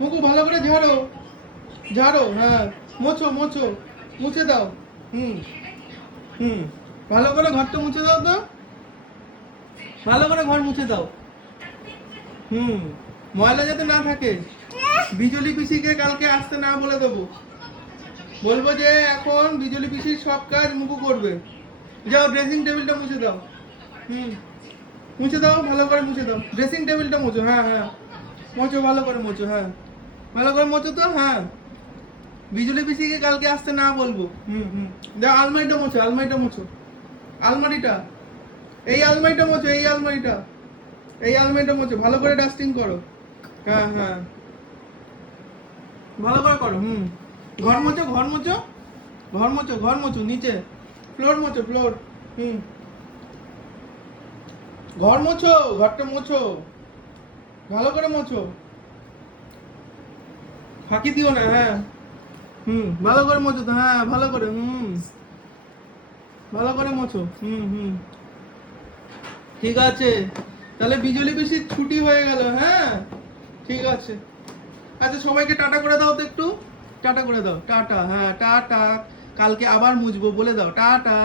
মুকু ভালো করে ঝাড়ো, ঝাড়ো, হ্যাঁ, মোছো মোছো, মুছে দাও। হুম হুম, ভালো করে ঘরটা মুছে দাও তো, ভালো করে ঘর মুছে দাও। হুম, ময়লা যাতে না থাকে। বিজলি পিসিকে কালকে আসতে না বলে দেবো, বলবো যে এখন বিজলি পিসির সব কাজ মুকু করবে। যাও ড্রেসিং টেবিলটা মুছে দাও। হুম, মুছে দাও, ভালো করে মুছে দাও, ড্রেসিং টেবিলটা মুছো, হ্যাঁ হ্যাঁ, মোছো ভালো করে মোছো, হ্যাঁ ভালো করে মোছো তো, হ্যাঁ। বিজলি পিসিকে কালকে আসতে না বলবো। হুম হুম, যাও আলমারিটা মোছো, আলমারিটা মোছো, আলমারিটা, এই আলমারিটা মোছো, এই আলমারিটা, এই আলমারিটা মোছো, ভালো করে ডাস্টিং করো। হ্যাঁ হ্যাঁ, ভালো করে করো। হুম, ঘর মোছো, ঘর মোছো, ঘর মোছো, ঘর মোছো, নিচে ফ্লোর মোছো, ফ্লোর। হুম, ঘর মোছো, ঘরটা মোছো, ভালো করে মোছো, ফাঁকি দিও না, হ্যাঁ। হুম, ভালো করে মোছো তো, হ্যাঁ ভালো করে, হুম, ভালো করে মোছো। হুম হুম, ঠিক আছে, তাহলে বিজলি পিসির ছুটি হয়ে গেল, হ্যাঁ। ঠিক আছে, আচ্ছা সবাইকে টাটা করে দাও তো একটু, টাটা করে দাও, টাটা, হ্যাঁ টাটা, কালকে আবার মুছবো বলে দাও, টাটা।